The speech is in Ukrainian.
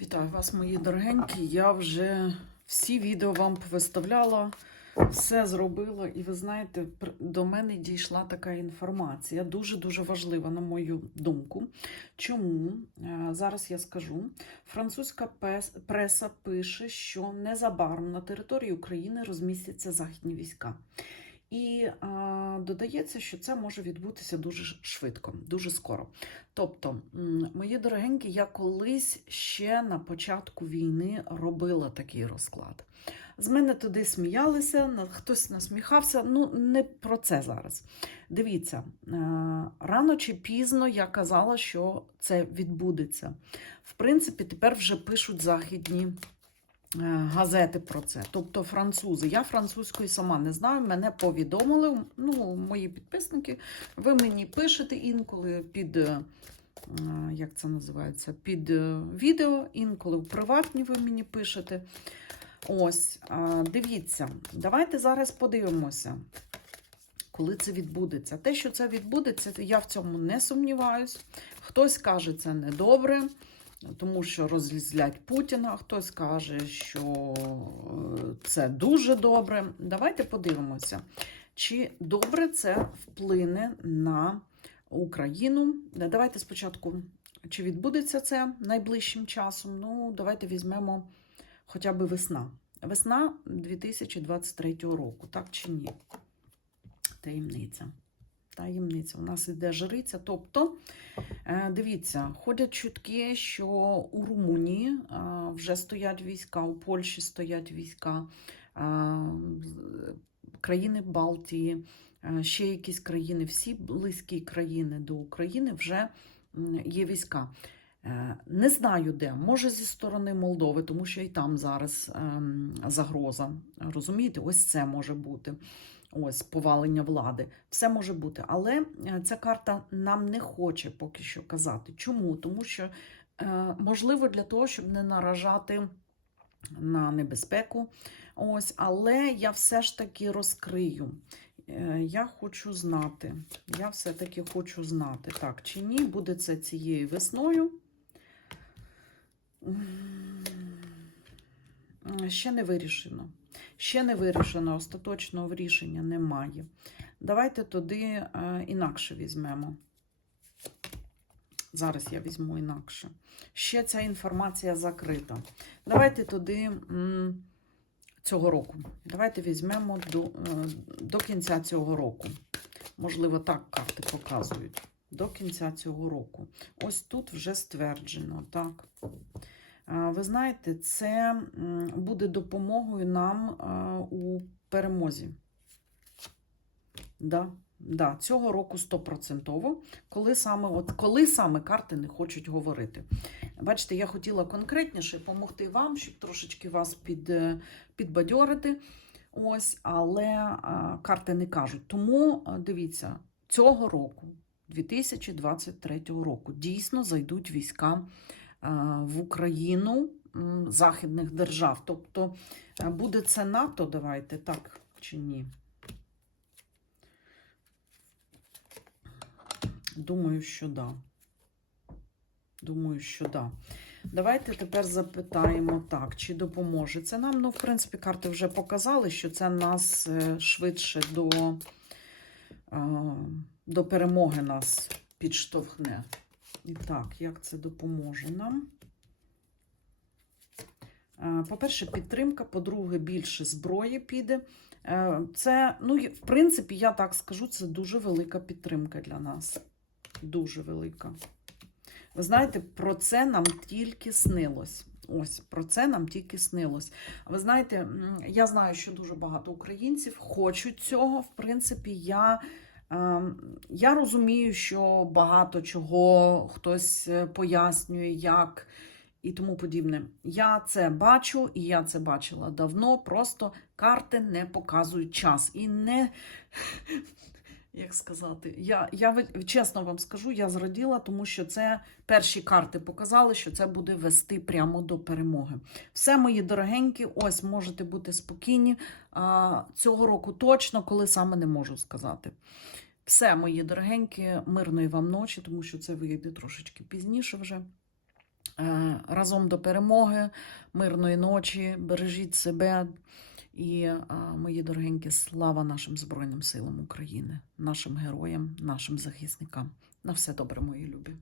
Вітаю вас, мої дорогенькі. Я вже всі відео вам виставляла, все зробила, і ви знаєте, до мене дійшла така інформація, дуже-дуже важлива, на мою думку. Чому? Е, Зараз я скажу. Французька преса пише, що незабаром на території України розмістяться західні війська. І а, додається, що це може відбутися дуже швидко, дуже скоро. Тобто, мої дорогенькі, я колись ще на початку війни робила такий розклад. З мене туди сміялися, хтось насміхався. Ну, не про це зараз. Дивіться, рано чи пізно я казала, що це відбудеться. В принципі, тепер вже пишуть західні газети про це. Тобто французи. Я французької сама не знаю, мене повідомили. Ну, мої підписники. Ви мені пишете інколи під. е, е, Як це називається? Під е, відео, інколи в приватні ви мені пишете. Ось, дивіться, давайте зараз подивимося, коли це відбудеться. Те, що це відбудеться, я в цьому не сумніваюсь. Хтось каже, це недобре, тому що розлізлять Путіна, хтось каже, що е, це дуже добре. Давайте подивимося, чи добре це вплине на Україну. Давайте спочатку, чи відбудеться це найближчим часом. Ну, давайте візьмемо хоча б весна. Весна 2023 року, так чи ні? Таємниця. Таємниця. У нас іде жриця. Тобто, дивіться, ходять чутки, що у Румунії е, вже стоять війська, у Польщі стоять війська, е, країни Балтії, е, ще якісь країни, всі близькі країни до України вже є війська. Е, Не знаю де, може зі сторони Молдови, тому що і там зараз ем, загроза. Розумієте, ось це може бути. Ось повалення влади. Все може бути. Але е, ця карта нам не хоче поки що казати. Чому? Тому що, е, можливо, для того, щоб не наражати на небезпеку. Ось, але я все ж таки розкрию. Е, Я хочу знати. Я все-таки хочу знати, так чи ні, буде це цією весною. Ще не вирішено. Ще не вирішено, остаточного рішення немає. Давайте туди е, інакше візьмемо. Зараз я візьму інакше. Ще ця інформація закрита. Давайте туди цього року. Давайте візьмемо до, е, до кінця цього року. Можливо, так карти показують. До кінця цього року. Ось тут вже стверджено, так. Е, Ви знаєте, це буде допомогою нам е, у перемозі. Да, да, цього року стопроцентово, коли саме, от, коли саме карти не хочуть говорити. Бачите, я хотіла конкретніше допомогти вам, щоб трошечки вас під, е, підбадьорити. Ось, але а, карти не кажуть. Тому дивіться, цього року, 2023 року, дійсно зайдуть війська в Україну західних держав. Тобто буде це НАТО, давайте так чи ні? Думаю, що да. Думаю, що да. Давайте тепер запитаємо так, чи допоможе це нам. Ну, в принципі, карти вже показали, що це нас е, швидше до, е, до перемоги нас підштовхне. І так, як це допоможе нам? Е, По-перше, підтримка, по-друге, більше зброї піде. Е, Це, ну, в принципі, я так скажу, це дуже велика підтримка для нас. Дуже велика. Ви знаєте, про це нам тільки снилось. Ось про це нам тільки снилось. Ви знаєте, я знаю, що дуже багато українців хочуть цього. В принципі, я, я розумію, що багато чого хтось е, пояснює, як і тому подібне. Я це бачу, і я це бачила давно. Просто карти не показують час. І не. Як сказати, я, я чесно вам скажу, я зраділа, тому що це перші карти показали, що це буде вести прямо до перемоги. Все, мої дорогенькі, ось можете бути спокійні. Цього року точно, коли саме не можу сказати. Все, мої дорогенькі, мирної вам ночі, тому що це вийде трошечки пізніше вже. Е, Разом до перемоги, мирної ночі, бережіть себе. І, е, мої дорогенькі, слава нашим Збройним силам України, нашим героям, нашим захисникам. На все добре, мої любі.